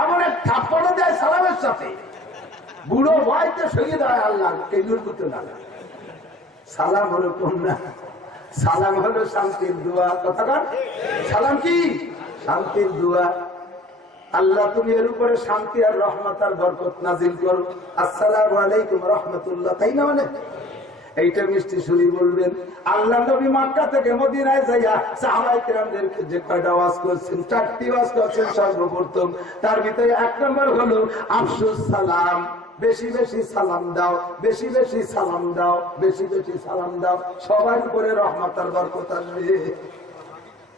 এমন এক থাপ্পড় দেয় সালামের সাথে, বুড়ো ভয়তে সরিয়ে দাঁড়ায় আল্লাহ কেজুর করতে না। সালাম হলো কন্যা, সালাম হলো শান্তির দোয়া। কথাকার সালাম কি? শান্তির দোয়া। আল্লাহ তুমি এর উপরে শান্তি আর রহমত আর বরকত নাজিল করো। আসসালামু আলাইকুম রাহমাতুল্লাহ, তাই না? মানে এইটা মিষ্টি সুরি বলবেন। আল্লাহ নবী মক্কা থেকে মদিনায় যাইয়া সাহাবায়ে কেরামদেরকে যে কয়টা ওয়াজ করছেন, 4টি ওয়াজ করছেন সর্বপ্রথম। তার ভিতরে 1 নম্বর হলো আফসুস সালাম, বেশি বেশি সালাম দাও, বেশি বেশি সালাম দাও, বেশি বেশি সালাম দাও, সবার উপরে রহমত আর বরকত আসবে।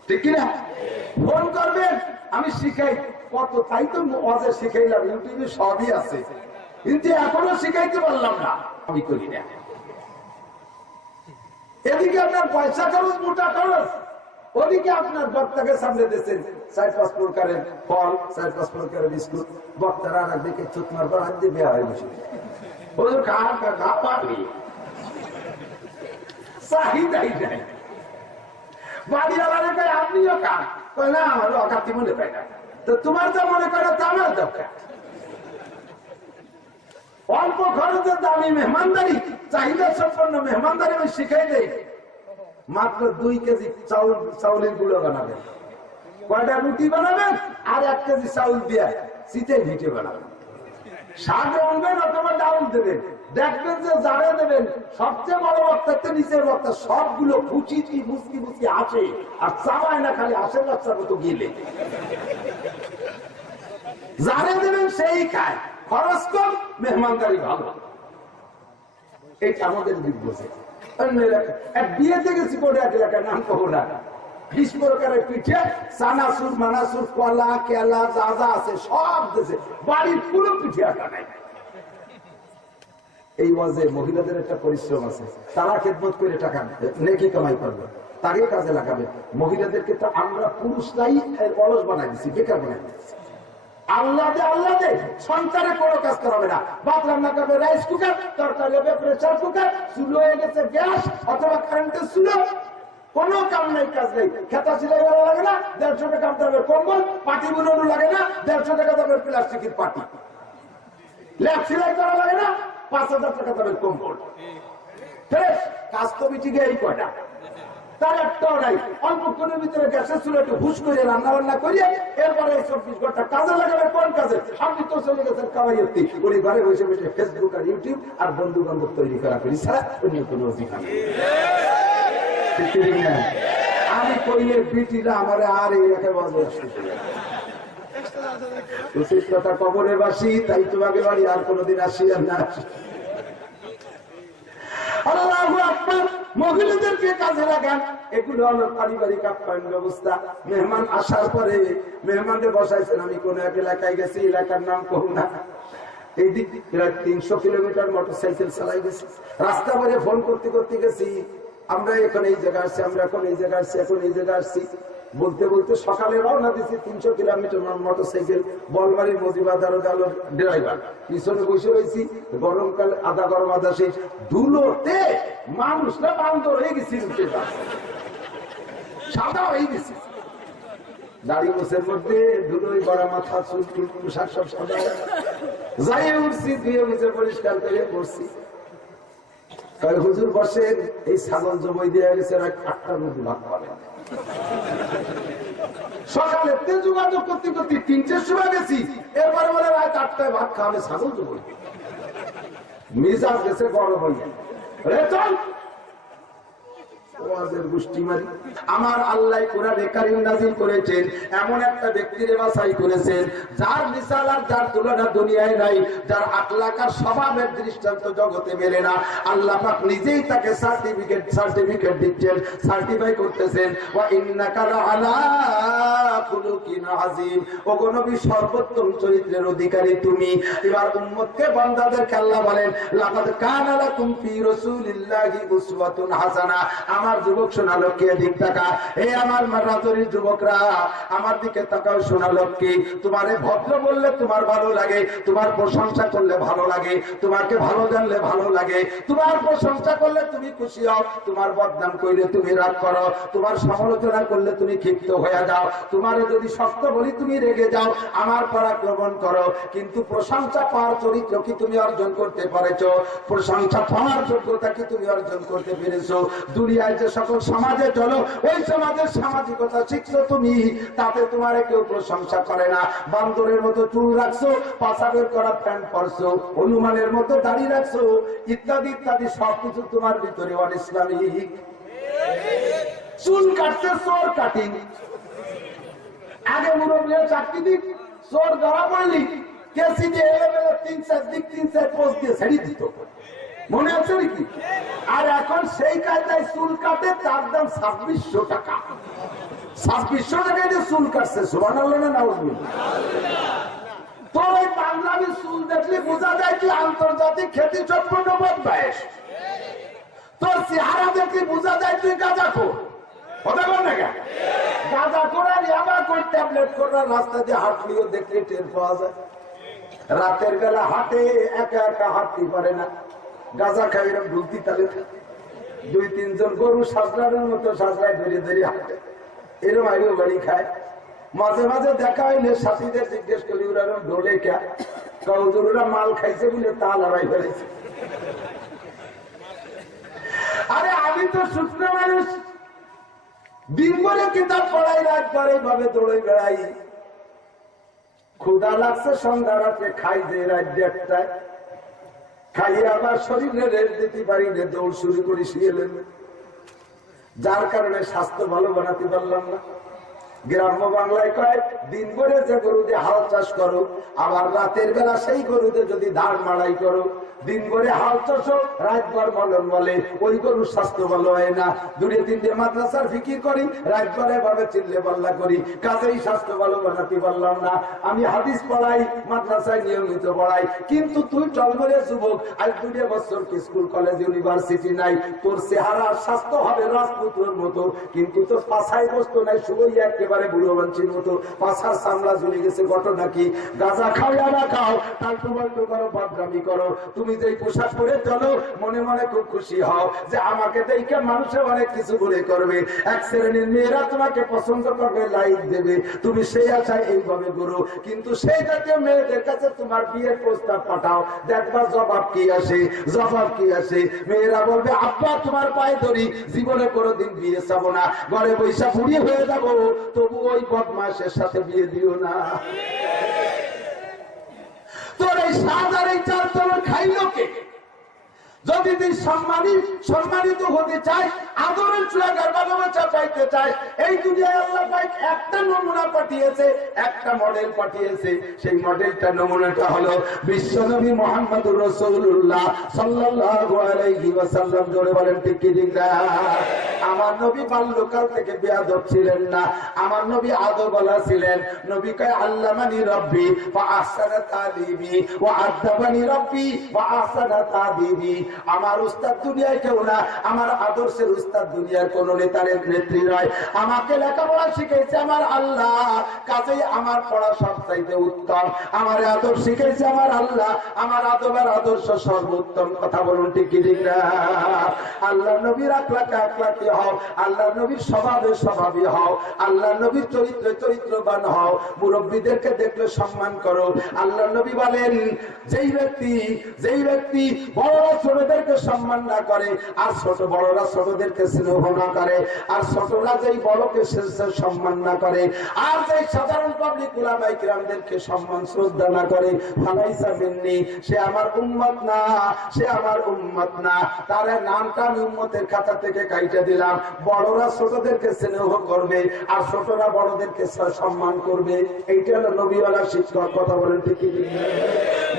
ঠিক কি না? ফোন করবেন, আমি শিখাই কত, তাই তো ওয়াজে শিখাইলাম, ইউটিউবে সবই আছে, কিন্তু এখনো শিখাইতে পারলাম না, আমি করি না। এদিকে আপনার পয়সা খরচ, মোটা খরচ, ওদিকে আপনার বক্তাকে সামনে দিয়েছেন 4-5 প্রকারের ফল, 4-5 প্রকারের বিস্কুট, বক্তারা আর দিকে চুতমার পর হাত দিয়ে বেয়া হয়ে বসে চাহিদাই নাই। বাড়িওয়ালা কয় আপনিও খান, কয় না আমারও অকাতি মনে পাই না, তো তোমার যা মনে করে তা আমার দরকার। অল্প খরচের দামি মেহমানদারি, চাহিদা সম্পন্ন মেহমানদারি আমি শিখাই দেই। মাত্র 2 কেজি চাউলের গুঁড়ো বানাবেন, কয়টা রুটি বানাবেন, আর 1 কেজি চাউল দিয়ে শীতে ভিটে বানাবেন। শাক রাঁধবেন অথবা ডাউল দেবেন, দেখবেন যে যারা দেবেন সবচেয়ে বড় বক্তা, নিচের বক্তা সবগুলো ফুচি মুচকি মুচকি আসে, আর চাওয়ায় না, খালি আসে বাচ্চার মতো গেলে। যারা দেবেন সেই খায়, খরচ কম, মেহমানদারি ভালো। এইটা আমাদের দিক বসে। এক বিয়েতে গেছি করে এক এলাকার নাম কব না, 20 প্রকারের পিঠে, চানাচুর মানাচুর কলা কেলা যা যা আছে সব দেশে, বাড়ির পুরো পিঠে আঁকা নাই। এই ওয়াজে মহিলাদের একটা পরিশ্রম আছে, তারা খেদমত করে টাকা নেকি কামাই করবে, তাকে কাজে লাগাবে। মহিলাদেরকে তো আমরা পুরুষরাই অলস বানাই দিচ্ছি, বেকার বানাই দিচ্ছি। আল্লাহ দে সন্তানের কোনো কাজ করাবে না। ভাত রান্না করবে রাইস কুকার, তরকারি হবে প্রেসার কুকার, চুলো হয়ে গেছে গ্যাস অথবা কারেন্টের চুলো, কোনো কাম নাই, কাজ নেই। খেতা সিলাই করা লাগে না, 150 টাকা দামের কম্বল, পাটি বুনানো লাগে না, 150 টাকা দামের প্লাস্টিকের পাটি, ল্যাপ সিলাই করা লাগে না, 5000 টাকা দামের কম্বল। কাজ তো বিচি গিয়ে এই কয়টা, তার একটাও নাই। অল্পক্ষণের ভিতরে গ্যাসের চুলো একটু হুশ করে রান্না বান্না করিয়ে এরপরে 24 ঘন্টা কাজে লাগাবে। কোন কাজে? আপনি তো চলে গেছেন কামাইয়ের, উনি ঘরে বসে বসে ফেসবুক আর ইউটিউব আর বন্ধু বান্ধব তৈরি করা করি ছাড়া অন্য কোনো অধিকার নেই। আমি কইলে বিটিরা আমার আর এই এলাকায় বাজে আসতে উচিত কথা, কবরে বাসি, তাই তোমাকে বাড়ি আর কোনোদিন আসি আর না আসি। আল্লাহু আকবার। মহিলাদেরকে কাজে লাগান, এগুলো হলো পারিবারিক আপ্যায়ন ব্যবস্থা। মেহমান আসার পরে মেহমানদের বসাইছেন, আমি কোন এক এলাকায় গেছি, এলাকার নাম কহু না, এই দিক প্রায় 300 কিলোমিটার মোটরসাইকেল চালাই গেছি। রাস্তা পরে ফোন করতে করতে গেছি, আমরা এখন এই জায়গায় আসছি, আমরা এখন এই জায়গায় আসছি, এখন এই জায়গায় আসছি। বলতে বলতে সকালে রওনা দিচ্ছি, 300 কিলোমিটার মোটরসাইকেল, বলবাড়ির মজিবাদার ড্রাইভার, পিছনে বসে রয়েছি। গরমকালে আধা গরম আধা শেষ, ধুলোতে মানুষরা বান্দর হয়ে গেছি, সাদা হয়ে গেছি, দাড়ি মোছের মধ্যে ধুলোই গড়া, মাথা চুল টুল পোশাক সব সাদা। যাই উঠছি, ধুয়ে মুছে পরিষ্কার করে পড়ছি। হুজুর বসেন, এই ছাগল জবাই দেওয়া গেছে 8টার মধ্যে ভাত পাবে। সকালে যোগাযোগ করতে করতে 3টের সময় গেছি, এরপরে বলে রাত 8টায় ভাত খাওয়াবে, ছাগল জবাই। মিজাজ গেছে গরম হইয়া, চল আমার আল্লাহ কোরআনে কারীম নাযিল করেছেন, এমন একটা ব্যক্তির বাছাই করেছেন যার মিসাল আর যার তুলনা দুনিয়ায় নাই, যার আখলাক আর স্বভাবের দৃষ্টান্ত জগতে মেলে না। আল্লাহ পাক নিজেই তাকে সার্টিফিকেট দিচ্ছেন, সার্টিফাই করতেছেন, ওয়া ইন্নাকা লাআলা খুলুকিন আযীম। ওগো নবী, সর্বোত্তম চরিত্রের অধিকারী তুমি। এবার উম্মতকে বান্দাদেরকে আল্লাহ বলেন, লাকাদ কানা লাকুম ফি রাসূলিল্লাহি উসওয়াতুন হাসানা। আমার যুবক শোনালো, কে দিক টাকা, হে আমার রাজনীর যুবকরা, আমার দিকে তাকাও, শোনালো কি, তোমারে ভদ্র বললে তোমার ভালো লাগে, তোমার প্রশংসা করলে ভালো লাগে, তোমাকে ভালো জানলে ভালো লাগে, তোমার প্রশংসা করলে তুমি খুশি হও, তোমার বদনাম করলে তুমি রাগ করো, তোমার সমালোচনা করলে তুমি ক্ষিপ্ত হয়ে যাও, তোমার তোমারে যদি শক্ত বলি তুমি রেগে যাও, আমার পরাক্রমণ করো, কিন্তু প্রশংসা পাওয়ার চরিত্র কি তুমি অর্জন করতে পেরেছো? প্রশংসা পাওয়ার যোগ্যতা কি তুমি অর্জন করতে পেরেছো? দুনিয়ায় যে সকল সমাজে চলো, ওই সমাজের সামাজিকতা শিখছো তুমি, তাতে তোমার কেউ প্রশংসা করে না। বান্দরের মতো চুল রাখছো, পাশাবের করা প্যান্ট পরছো, হনুমানের মতো দাড়ি রাখছো, ইত্যাদি ইত্যাদি সবকিছু তোমার ভিতরে অনিসলামিক। চুল কাটছে চোর কাটিং, আগে মুরব্বী চাকরি দিক, চোর ধরা পড়লি কেসি দিয়ে এলোমেলো 3-4 দিক 3-4 পোস্ট দিয়ে ছেড়ে দিত, মনে আছে নাকি? আর এখন সেই কায়দায় চুল কাটে, তার দাম 2600 টাকা। 2600 টাকায় দিয়ে চুল কাটছে, সুবহানাল্লাহ না নাউজুবিল্লাহ। তোর ওই বাংলাদেশি চুল দেখলে বোঝা যায় কি আন্তর্জাতিক খ্যাতি সম্পন্ন বদমাইশ। তোর চেহারা দেখলে বোঝা যায় তুই গাঁজাখোর। কথা বল না কেন? গাঁজাখোর আর ইয়াবাখোর ট্যাবলেট করে রাস্তা দিয়ে হাঁটলেও দেখলে টের পাওয়া যায়। রাতের বেলা হাঁটে, একা একা হাঁটতে পারে না, গাঁজা খাই এরকম ঢুকতি তালে 2-3 জন গরু সাজরার মতো সাজরায় ধরে ধরে হাঁটে, এরকম আইও বাড়ি খায়। মাঝে মাঝে দেখা হইলে সাথীদের জিজ্ঞেস করি ওরা ডোলে কে, কৌজুরা মাল খাইছে বলে তা লড়াই ফেলেছে। আরে আমি তো শুকনো মানুষ, দিন ভরে কিতাব পড়াই, রাত করে এইভাবে দৌড়ে বেড়াই। ক্ষুধা লাগছে সন্ধ্যা রাতে খাই যে রাত 1টায়, খাইয়ে আবার শরীরে রেস্ট দিতে পারি না, দৌড় শুরু করি শিয়েলেন, যার কারণে স্বাস্থ্য ভালো বানাতে পারলাম না। গ্রাম্য বাংলায় কয় দিন ভরে যে গরুতে হাল চাষ করো, আবার রাতের বেলা সেই গরুতে যদি ধান মাড়াই করো, দিন ভরে হাল চাষ রাতভর মলন বলে, ওই গরুর স্বাস্থ্য ভালো হয় না। 2-3টে মাদ্রাসার ফিকির করি, রাতভরে ভাবে চিল্লে পাল্লা করি, কাজেই স্বাস্থ্য ভালো বানাতে পারলাম না। আমি হাদিস পড়াই, মাদ্রাসায় নিয়মিত পড়াই, কিন্তু তুই টলমলে যুবক, আজ 2 বছর স্কুল কলেজ ইউনিভার্সিটি নাই, তোর চেহারা স্বাস্থ্য হবে রাজপুত্রের মতো, কিন্তু তোর পাছায় বস্তু নাই, শুভই একেবারে বুড়ো বাঞ্চির মতো, পাছার সামলা ঝুলে গেছে। ঘটনা কি? গাঁজা খাও, ইয়াবা খাও, টালটু বাল্টু করো, বদনামি করো। তুমি যেই পোশাক পরে চলো, মনে মনে খুব খুশি হও যে আমাকে দেখে মানুষে অনেক কিছু বলে করবে, এক শ্রেণীর মেয়েরা তোমাকে পছন্দ করবে, লাইক দেবে, তুমি সেই আশায় এইভাবে করো। কিন্তু সেই জাতীয় মেয়েদের কাছে তোমার বিয়ের প্রস্তাব পাঠাও, দেখবা জবাব কি আসে, জবাব কি আসে। মেয়েরা বলবে আব্বা তোমার পায়ে ধরি, জীবনে কোনোদিন বিয়ে চাবো না, ঘরে বৈশা বুড়ি হয়ে যাবো, তবু ওই বদমাশের সাথে বিয়ে দিও না। তোর এই সাজার এই চাল তোমার খাইলো কে? যদি তুই সম্মানিত হতে চাই, আদরের চূড়াগার ভালোবাসা পাইতে চাই, এই দুনিয়ায় আল্লাহ পাক একটা নমুনা পাঠিয়েছে, একটা মডেল পাঠিয়েছে। সেই মডেলটা নমুনাটা হলো বিশ্বনবী মুহাম্মদুর রাসূলুল্লাহ সাল্লাল্লাহু আলাইহি ওয়াসাল্লাম। জোরে বলেন ঠিক কি ঠিক না? আমার নবী বাল্যকাল থেকে বেয়াদব ছিলেন না, আমার নবী আদবওয়ালা ছিলেন। নবী কয় আল্লামানি রব্বি ওয়া আহসানা তালিবি ওয়া আদাবানি রব্বি ওয়া আহসানা তাদিবি। আমার উস্তাদ দুনিয়ায় কেউ না, আমার আদর্শের উস্তাদ দুনিয়ার কোন নেতারের নেত্রী নয়। আমাকে লেখাপড়া শিখেছে আমার আল্লাহ, কাজেই আমার পড়া সবচাইতে উত্তম। আমার আদর শিখেছে আমার আল্লাহ, আমার আদবের আদর্শ সর্বোত্তম। কথা বলুন ঠিক কি ঠিক না? আল্লাহ নবীর আকলাকে আকলাকি হও, আল্লাহ নবীর স্বভাবে স্বভাবী হও, আল্লাহ নবীর চরিত্রে চরিত্রবান হও, মুরব্বীদেরকে দেখলে সম্মান করো। আল্লাহ নবী বলেন যেই ব্যক্তি বড়রা ছোটদেরকে সম্মান না করে, আর বড়রা ছোটদেরকে স্নেহ না করে, আর ছোটরা যেই বড়কে সম্মান না করে, আর যেই সাধারণ পাবলিক উলামায়ে কিরামদেরকে সম্মান শ্রদ্ধা না করে, ফালাইসা মিন্নি, সে আমার উম্মত না, সে আমার উম্মত না। তার নামটা আমি উম্মতের খাতা থেকে কাইটা দিলাম। বড়রা ছোটদেরকে স্নেহ করবে, আর ছোটরা বড়দেরকে সম্মান করবে। এইটা হলো নবীওয়ালা শিক্ষক। কথা বলেন ঠিক কি?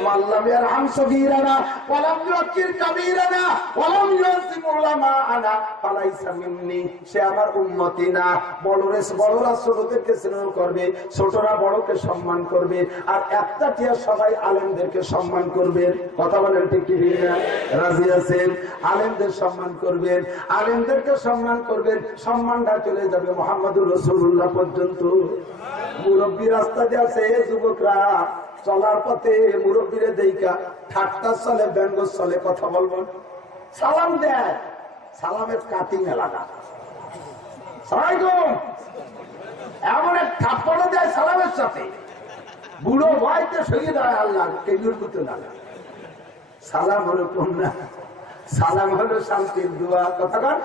মাল্লাম ইয়ারহাম সগীরানা ওয়ালাম ইউকির কাবীরানা ওয়ালাম ইউযিম উলামাআনা ফালাইসা মিন্নি, সে আমার উম্মতি না। বড়রা ছোটদেরকে স্নেহ করবে, ছোটরা বড়কে সম্মান করবে, আর একটা টিয়া সবাই আলেমদেরকে সম্মান করবে। কথা বলেন ঠিক কি না? রাজি আছেন? আলেমদের সম্মান করবেন, আলেমদেরকে সম্মান করবেন, সম্মানটা চলে যাবে মুহাম্মদুর রাসূলুল্লাহ পর্যন্ত। মুরব্বী রাস্তা দিয়ে আছে, যুবকরা চলার পথে মুরব্বীরে দেইকা ঠাট্টা চলে, ব্যঙ্গ চলে, কথা বলবো, সালাম দেয়, সালামের কাটিং এলাকা, এমন এক থাপ্পড় সাথে বুড়ো ভাইতে সরিয়ে দাঁড়ায় আল্লাহ কেজুর করতে না। সালাম হলো কন্যা, সালাম হলো শান্তির দোয়া। কথা কর,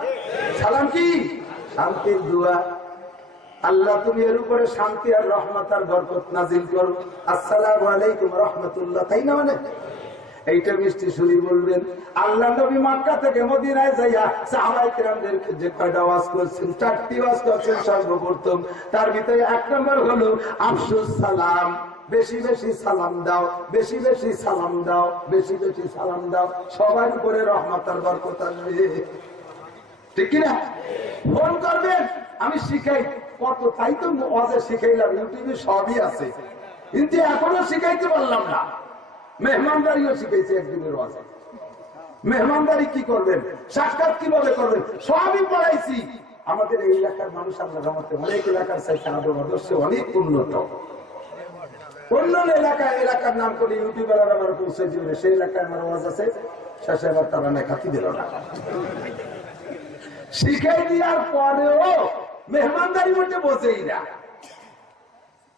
সালাম কি? শান্তির দোয়া। আল্লাহ তুমি এর উপরে শান্তি আর রহমত আর বরকত নাজিল করো। আসসালামু আলাইকুম রাহমাতুল্লাহ, তাই না? মানে এইটা মিষ্টি সুরি বলবেন। আল্লাহ নবী মক্কা থেকে মদিনায় যাইয়া সাহাবায়ে কিরামদেরকে যে কয়টা ওয়াজ করেছেন, 4টি ওয়াজ করেছেন সর্বপ্রথম। তার ভিতরে 1 নম্বর হলো আফসুস সালাম, বেশি বেশি সালাম দাও, বেশি বেশি সালাম দাও, বেশি বেশি সালাম দাও, সবার উপরে রহমত আর বরকত আসবে। ঠিক কিনা? ফোন করবেন, আমি শিখাই কত, তাই তো ওয়াজে শিখাইলাম, ইউটিউবে সবই আছে, কিন্তু এখনো শিখাইতে পারলাম না। মেহমানদারিও শিখেছি একদিনের ওয়াজে। মেহমানদারি কি করবেন, সাক্ষাৎ কিভাবে করবেন, সবই পড়াইছি। আমাদের এই এলাকার মানুষ আল্লাহর রহমতে অনেক এলাকার চাইতে আদব আদর্শে অনেক উন্নত। অন্য এলাকার নাম করে ইউটিউবার আমার পৌঁছে দিবে, সেই এলাকায় আমার ওয়াজ আছে, শেষে আবার তারা নেখাতি দিল না। শিখাই দেওয়ার পরেও মেহমানদারি মধ্যে বসেই না।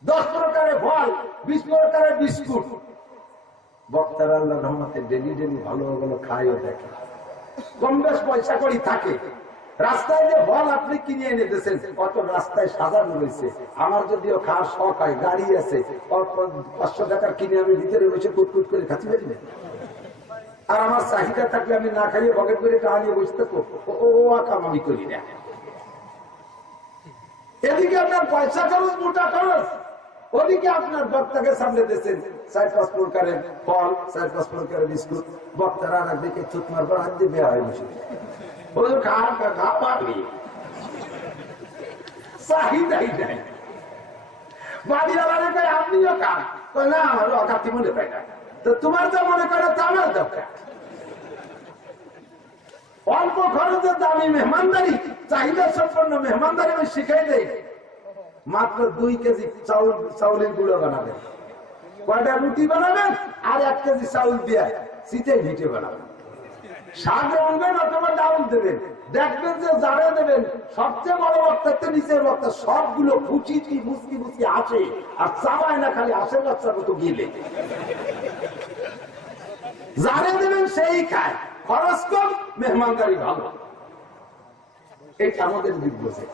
10 প্রকারের ফল, 20 প্রকারের বিস্কুট বক্তারা আল্লাহর রহমতে ডেলি ডেলি ভালো ভালো খায়ও দেখে, কম বেশ পয়সা করি থাকে। রাস্তায় যে ফল আপনি কিনে এনে দিয়েছেন, কত রাস্তায় সাজানো রয়েছে। আমার যদিও খাওয়ার শখ হয়, গাড়ি আছে, 500 টাকার কিনে আমি ভিতরে বসে কুটকুট করে খাচ্ছি। আর আমার চাহিদা থাকলে আমি না খাইয়ে বকেট করে টাকা নিয়ে বসে থাকবো, ও কাম আমি করি না। এদিকে আপনার পয়সা খরচ, মোটা খরচ, ওদিকে আপনার বক্তাকে সামনে দিয়েছেন 4-5 প্রকারের ফল, 4-5 প্রকারের বিস্কুট। বক্তারা আর দিকে থুত মারবার হাত দিয়ে বেয়া হয়ে বসে চাহিদাই নাই। বাড়িওয়ালা কয় আপনিও খান, না আমারও অকাতি মনে পাই না, তো তোমার যা মনে করে তা আমার দরকার। অল্প খরচের দামি মেহমানদারি, চাহিদা সম্পন্ন মেহমানদারি আমি শিখাই দেই। মাত্র 2 কেজি চাউলের গুঁড়ো বানাবেন, কয়টা রুটি বানাবেন, আর 1 কেজি চাউল দিয়ে শীতে ভিটে বানাবেন। শাক রাঁধবেন অথবা ডাউল দেবেন, দেখবেন যে যারা দেবেন সবচেয়ে বড় বক্তা, নিচের বক্তা সবগুলো ফুচি মুচকি মুচকি আসে, আর চাবায় না, খালি আসে বাচ্চার মতো গিলে। যারা দেবেন সেই খায়, খরচ কম, মেহমানদারি ভালো। এইটা আমাদের দিক বসে।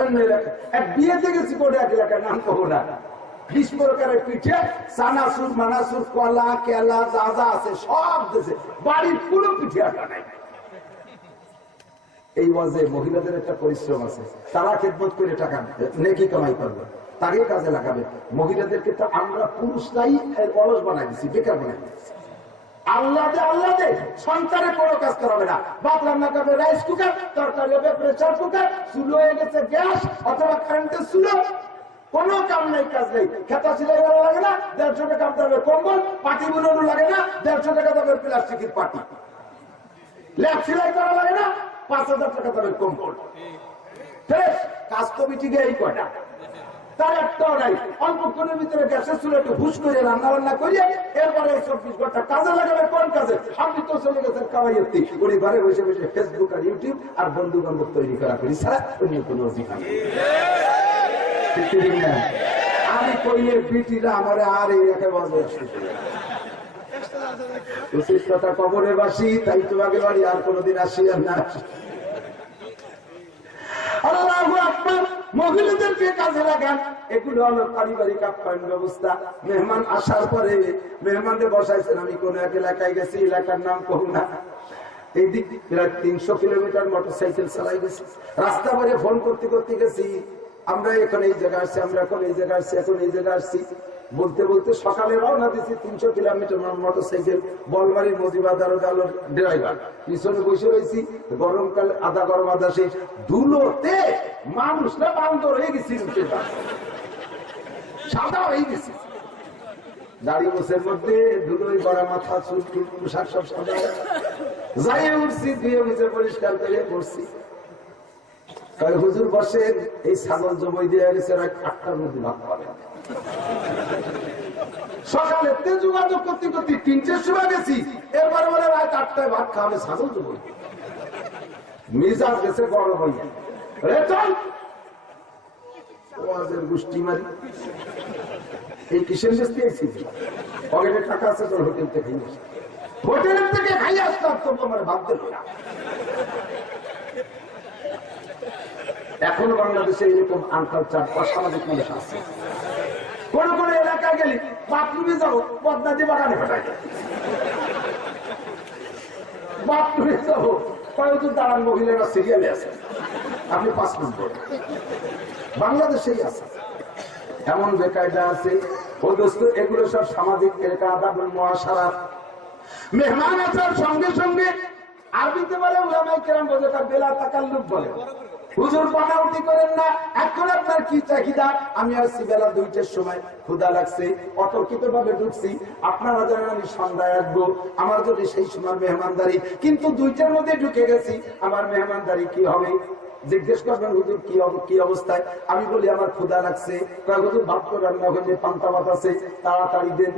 অন্য এলাকা এক বিয়েতে গেছি, করে এক এলাকার নাম কহবো না, 20 প্রকারের পিঠে, চানাচুর মানাচুর কলা কেলা যা যা আছে সব দেশে, বাড়ির পুরো পিঠে আটা নাই। এই ওয়াজে মহিলাদের একটা পরিশ্রম আছে, তারা খেদমত করে টাকা নেকি কামাই করবে, তাকে কাজে লাগাবে। মহিলাদেরকে তো আমরা পুরুষরাই অলস বানাই দিচ্ছি, বেকার বানাই দিচ্ছি। আল্লাহ দে সন্তানের কোনো কাজ করাবে না। ভাত রান্না করবে রাইস কুকার, তরকারি হবে প্রেসার কুকার, চুলো হয়ে গেছে গ্যাস অথবা কারেন্টের চুলো, কোনো কাম নাই, কাজ নেই। খেতা সিলাই করা লাগে না, 150 টাকা দামের কম্বল, পাটি বুনানো লাগে না, 150 টাকা দামের প্লাস্টিকের পাটি, ল্যাপ সিলাই করা লাগে না, 5000 টাকা দামের কম্বল। কাজ তো মিটিয়ে এই কয়টা, তার একটাও নাই। অল্পক্ষণের ভিতরে গ্যাসের চুলে একটু হুশ করে রান্না বান্না করিয়ে এরপরে 24 ঘন্টা কাজে লাগাবে। কোন কাজে? আপনি তো চলে গেছেন কামাইয়ের, উনি ঘরে বসে বসে ফেসবুক আর ইউটিউব আর বন্ধু বান্ধব তৈরি করা করি ছাড়া অন্য কোনো অধিকার নেই। আমি কইলে বিটিরা আমার আর এই রেখে বাজে আসতে উচিত কথা, কবরে বাসি, তাই তোমাকে বাড়ি আর কোনোদিন আসি আর না আসি। আল্লাহু আকবার। মহিলাদেরকে কাজে লাগান, এগুলো হলো পারিবারিক আপ্যায়ন ব্যবস্থা। মেহমান আসার পরে মেহমানদের বসাইছেন, আমি কোন এক এলাকায় গেছি, এলাকার নাম কহু না, এই দিক প্রায় 300 কিলোমিটার মোটরসাইকেল চালাই গেছি। রাস্তা পরে ফোন করতে করতে গেছি, আমরা এখন এই জায়গায় আসছি, আমরা এখন এই জায়গায় আসছি, এখন এই জায়গায় আসছি। বলতে বলতে সকালে রওনা দিচ্ছি, 300 কিলোমিটার মোটরসাইকেল, বলবাড়ির মজিবাদার ড্রাইভার, পিছনে বসে রয়েছি। গরমকালে আধা গরম আধা শেষ, ধুলোতে মানুষটা বান্দর হয়ে গেছি, সাদা হয়ে গেছি। দাড়ি মোছের মধ্যে ধুলোই গড়া, মাথা চুল টুল পোশাক সব সাদা। যাই উঠছি, ধুয়ে মুছে পরিষ্কার করে পড়ছি। হুজুর বসেন, এই ছাগল জমই দিয়ে গেছে, 8টার মধ্যে ভাত পাবে। সকালে যোগাযোগ করতে করতে 3টের সময় গেছি, এরপরে বলে রাত 8টায় ভাত খাওয়াবে, ছাগল জমই। মিজাজ গেছে গরম হইয়া, চল ওয়াজের গোষ্ঠী মারি। এই কিসের বেশি পকেটে টাকা আছে, তোর হোটেল থেকে খাই আসে, হোটেলের থেকে খাই আসতাম, তো আমার ভাব দিল না। এখনো বাংলাদেশে এরকম আনকালচার অসামাজিক মানুষ আছে। কোন কোন এলাকায় গেলে বাথরুমে যাবো, পদ্মা দিয়ে বাগানে ফাটাই, বাথরুমে যাবো কয়েকজন দাঁড়ান মহিলারা সিরিয়ালে আছে, আপনি 5 মিনিট বাংলাদেশেই আছে। এমন বেকায়দা আছে ও দোস্ত, এগুলো সব সামাজিক এলাকা আদাবুল মুআশারাত। মেহমান আসার সঙ্গে সঙ্গে আরবিতে বলে উলামায়ে কেরাম বলে তার বেলা তাকাল্লুব বলে, হুজুর বানাউটি করেন না, এখন আপনার কি চাহিদা? আমি আসছি বেলা 2টার সময়, ক্ষুধা লাগছে, অতর্কিত ভাবে ঢুকছি, আপনারা জানেন আমি সন্ধ্যায় আসবো, আমার যদি সেই সময় মেহমানদারি, কিন্তু 2টার মধ্যে ঢুকে গেছি, আমার মেহমানদারি কি হবে? জিজ্ঞেস করবেন হুজুর কি অবস্থায়? আমি বলি আমার ক্ষুধা লাগছে। কয় হুজুর ভাত তো রান্না হইলে, পান্তা ভাত আছে, তাড়াতাড়ি দেন।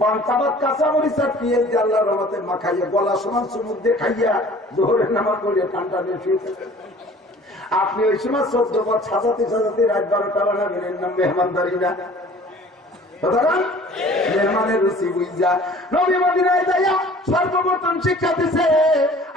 পান্তা ভাত কাঁচা মরিচ আর পিঁয়াজ দিয়ে আল্লাহর রহমতে মাখাইয়া গলা সমান চুমুক দিয়ে খাইয়া জোহরের নামাজ পড়িয়া ঠান্ডা নিয়ে শুয়ে থাকেন। আপনি ওই সময় 14 পথ সাজাতে সাজাতে রাত 12টা বানাবেন, এর নাম মেহমানদারি না? মেহমানের রুচি বুঝা নবী মদিনায় যাইয়া সর্বপ্রথম শিক্ষা দিছে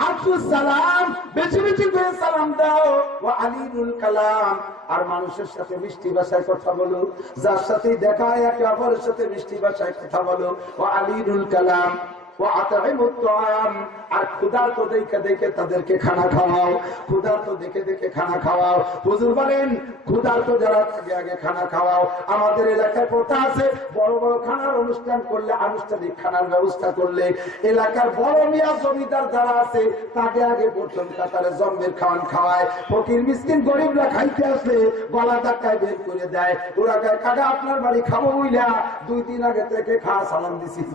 আফসুস সালাম, বেশি বেশি করে সালাম দাও, ওয়া আলিনুল কালাম, আর মানুষের সাথে মিষ্টি ভাষায় কথা বলো, যার সাথে দেখা হয় একে অপরের সাথে মিষ্টি ভাষায় কথা বলো, ওয়া আলিনুল কালাম, ওয়া আতইমুত তাআম, আর ক্ষুধার্ত দেখে দেখে তাদেরকে খানা খাওয়াও, ক্ষুধার্ত দেখে দেখে খানা খাওয়াও। হুজুর বলেন ক্ষুধার্ত যারা থাকে আগে খানা খাওয়াও। আমাদের এলাকায় প্রথা আছে, বড় বড় খানার অনুষ্ঠান করলে, আনুষ্ঠানিক খানার ব্যবস্থা করলে, এলাকার বড় মিয়া জমিদার যারা আছে তাকে আগে প্রথম কাতারে জম্মের খাওয়ান খাওয়ায়। ফকির মিসকিন গরিবরা খাইতে আসলে গলা ধাক্কায় বের করে দেয়। ওরা কয় কাকা আপনার বাড়ি খাবো বুঝলা, 2 দিন আগে থেকে খাওয়া সালাম দিছি।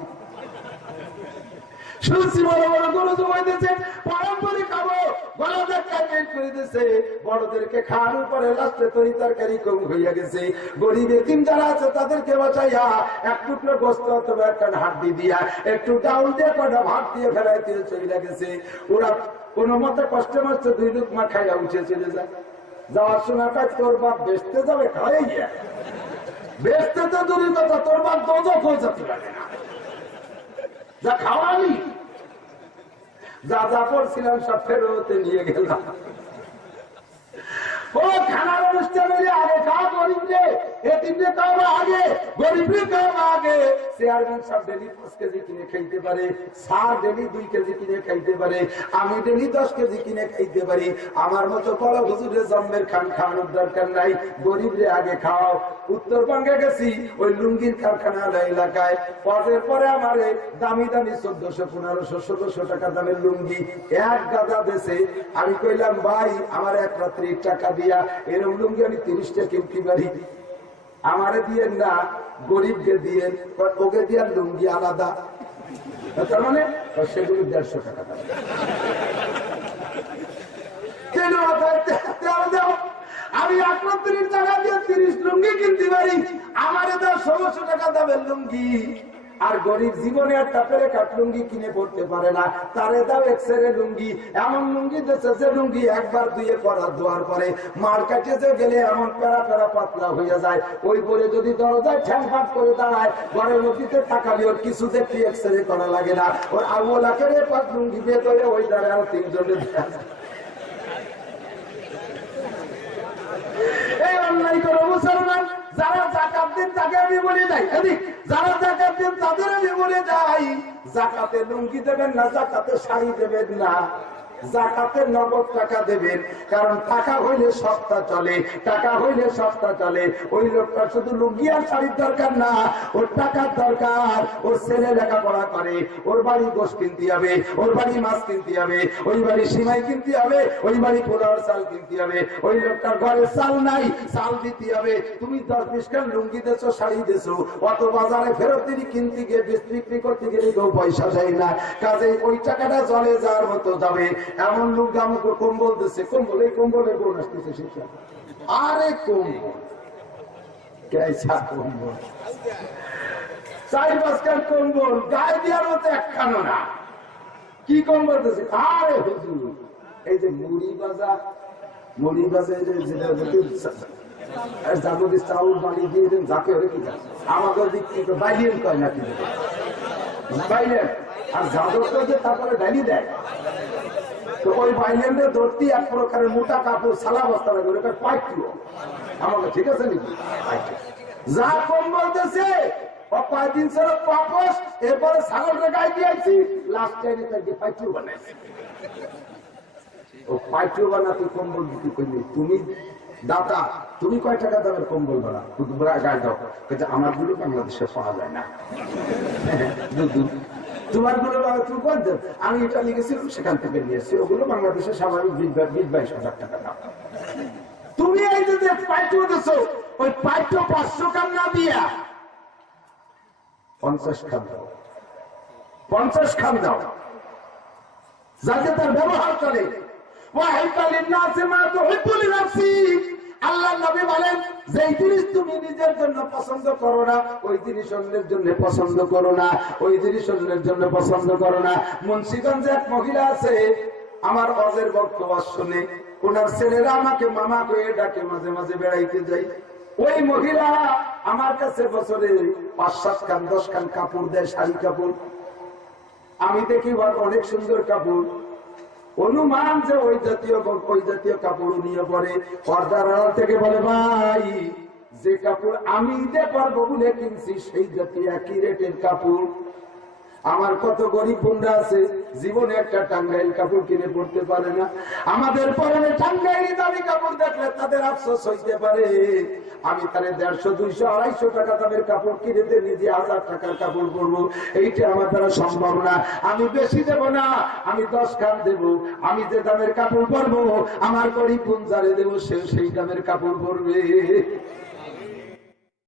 শুনছি বড় বড় গরু জমাইতেছে, পারম্পরিক খাবো, গলা ধাক্কায় বের করে দিয়েছে। বড়দেরকে খাওয়ার উপরে লাস্টে তরি তরকারি কম হইয়া গেছে। গরিব এতিম যারা আছে তাদেরকে বাঁচাইয়া এক টুকরো গোস্ত অথবা একটা হাড্ডি দিয়া, একটু ডাউল দিয়ে কটা ভাত দিয়ে ফেলাই দিয়ে চলে গেছে। ওরা কোন মতে কষ্টে মস্তে 2 লুকমা খাইয়া উঠে চলে যায়। যাওয়ার সময়টা তোর বাপ বেচতে যাবে, খাওয়াই গিয়া বেচতে তো দূরের কথা, তোর বাপ দোজখ হয়ে যেতে পারে না, যা খাওয়ানি, যা যা করছিলাম সব ফেরতে নিয়ে গেলাম। ও খানার অনুষ্ঠানে আগে খাওয়া গরিব রে, এতিমরে খাওয়া আগে, গরিবরে খাওয়া আগে। চেয়ারম্যান সব ডেলি 5 কেজি কিনে খাইতে পারে, স্যার ডেলি 2 কেজি কিনে খাইতে পারে, আমি ডেলি 10 কেজি কিনে খাইতে পারি। আমার মতো বড় হুজুরের জন্মের খান খাওয়ানোর দরকার নাই, গরিবরে আগে খাওয়াও। উত্তরবঙ্গে গেছি, ওই লুঙ্গির কারখানা এলাকায়, পরের পরে আমার দামি দামি 1400, 1500, 1600 টাকা দামের লুঙ্গি এক গাদা দেশে। আমি কইলাম ভাই আমার 1 রাত্রির টাকা দিয়া এরকম লুঙ্গি আমি 30টা কিনতে পারি, আমারে দিয়ে না, গরিবকে দিয়ে, ওকে দিয়ে লুঙ্গি আলাদা। তার মানে সেগুলো 150 টাকা দাম। কেন আমি 1 রাত্রির টাকা দিয়ে 30 লুঙ্গি কিনতে পারি, আমারে দাও 1600 টাকা দামের লুঙ্গি। আর গরিব জীবনে একটা পেরে কাট লুঙ্গি কিনে পড়তে পারে না, তারে দাও এক্সরে লুঙ্গি। এমন লুঙ্গি দিচ্ছে যে লুঙ্গি একবার ধুয়ে পরা ধোয়ার পরে মার কাটিয়ে গেলে এমন পেরা পেরা পাতলা হয়ে যায়। ওই পরে যদি দরজায় ঠ্যাং ফাট করে দাঁড়ায়, ঘরের মধ্যে তাকালি ওর কিছু দেখতে এক্সরে করা লাগে না, ওর আউল আকারে পাত লুঙ্গি দিয়ে করে ওই দাঁড়ায় আর 3 জনের। এই অন্যায় করো মুসলমান, যারা যাকাত দেন তাকে আমি বলে যাই, যারা যাকাত দেন তাদের আমি বলে যাই, যাকাতে লুঙ্গি দেবেন না, যাকাতে শাড়ি দেবেন না, যাকাতে নগদ টাকা দেবেন। কারণ টাকা হইলে সপ্তাহ চলে, টাকা হইলে সপ্তাহ চলে। ওই লোকটা শুধু লুঙ্গি আর শাড়ির দরকার না, ওর টাকার দরকার। ওর ছেলে লেখাপড়া করে, ওর বাড়ি গোশ কিনতে হবে, ওর বাড়ি মাছ কিনতে হবে, ওই বাড়ি সিমাই কিনতে হবে, ওই বাড়ি পোলাওর চাল কিনতে হবে। ওই লোকটার ঘরে চাল নাই, চাল দিতে হবে। তুমি 10-20 খান লুঙ্গি দেছো, শাড়ি দেছো, অত বাজারে ফেরত তিনি কিনতে গিয়ে বিক্রি করতে গেলে কেউ পয়সা দেয় না। কাজে ওই টাকাটা জলে যাওয়ার মতো যাবে। এমন লোক আমাকে কম্বল দিচ্ছে, কম্বল, এই কম্বলের বোন আসতেছে শিক্ষা। আরে কম্বল কেসা কম্বল, 4-5 খান কম্বল গায়ে দেওয়ার মতো একখানো না। কি কম্বল দিচ্ছে? আরে হুজুর এই যে মুড়ি বাজা, মুড়ি বাজা যা যদি চাউল বানিয়ে দিয়ে দেন যাকে হলে কি আমাদের দিক থেকে বাইলেন কয় না কি বাইলেন আর যাদব যে তারপরে ডালি দেয় তো ওই বাইলেন্ডে ধরতি এক প্রকারের মোটা কাপড় সালা বস্তা লাগবে ওটা পাইটিও আমাকে ঠিক আছে নাকি যা কম বলতেছে কয়েকদিন ছিল পাপস এরপরে ছাগলটা গায়ে দিয়েছি লাস্ট টাইমে তাকে পাইটিও বানাইছি ও পাইটিও বানাতে কম্বল বিক্রি করলি তুমি দাতা তুমি কয় টাকা দামের কম্বল বানা গায়ে দাও কিন্তু আমার গুলো বাংলাদেশে পাওয়া যায় না তোমার গুলো তুমি কর দেব আমি এটা লিখেছিলাম সেখান থেকে নিয়েছি ওগুলো বাংলাদেশে স্বাভাবিক 20-22 টাকা দাম তুমি এই যে পাইটিও দিছো ওই পাইটিও 500 খান না দিয়া 50 খান দাও 50 খান দাও যাতে তার ব্যবহার করে আল্লাহ নবী বলেন যে জিনিস তুমি নিজের জন্য পছন্দ করো না ওই জিনিস অন্যের জন্য পছন্দ করো না ওই জিনিস অন্যের জন্য পছন্দ করো না মুন্সিগঞ্জে এক মহিলা আছে আমার অজের বক্তব্য শুনে ওনার ছেলেরা আমাকে মামা কয়ে ডাকে মাঝে মাঝে বেড়াইতে যাই ওই মহিলা আমার কাছে বছরে 5-7 খান 10 খান কাপড় দেয় শাড়ি কাপড় আমি দেখি অনেক সুন্দর কাপড় অনুমান যে ওই জাতীয় কাপড় নিয়ে পরে পর্দার আড়াল থেকে বলে ভাই যে কাপড় আমি দিতে পারবো বলে কিনছি সেই জাতীয় একই রেটের কাপড় আমার কত গরিব বোনরা আছে জীবনে একটা টাঙ্গাইল কাপড় কিনে পড়তে পারে না আমাদের পরনে টাঙ্গাইলি দামি কাপড় দেখলে তাদের আফসোস হইতে পারে আমি তারে 150-200-250 টাকা দামের কাপড় কিনে দিয়ে নিজে 1000 টাকার কাপড় পরবো এইটা আমার দ্বারা সম্ভব না আমি বেশি দেব না আমি 10 খান দেব আমি যে দামের কাপড় পরবো আমার গরিব বোন যারে দেবো সেই দামের কাপড় পরবে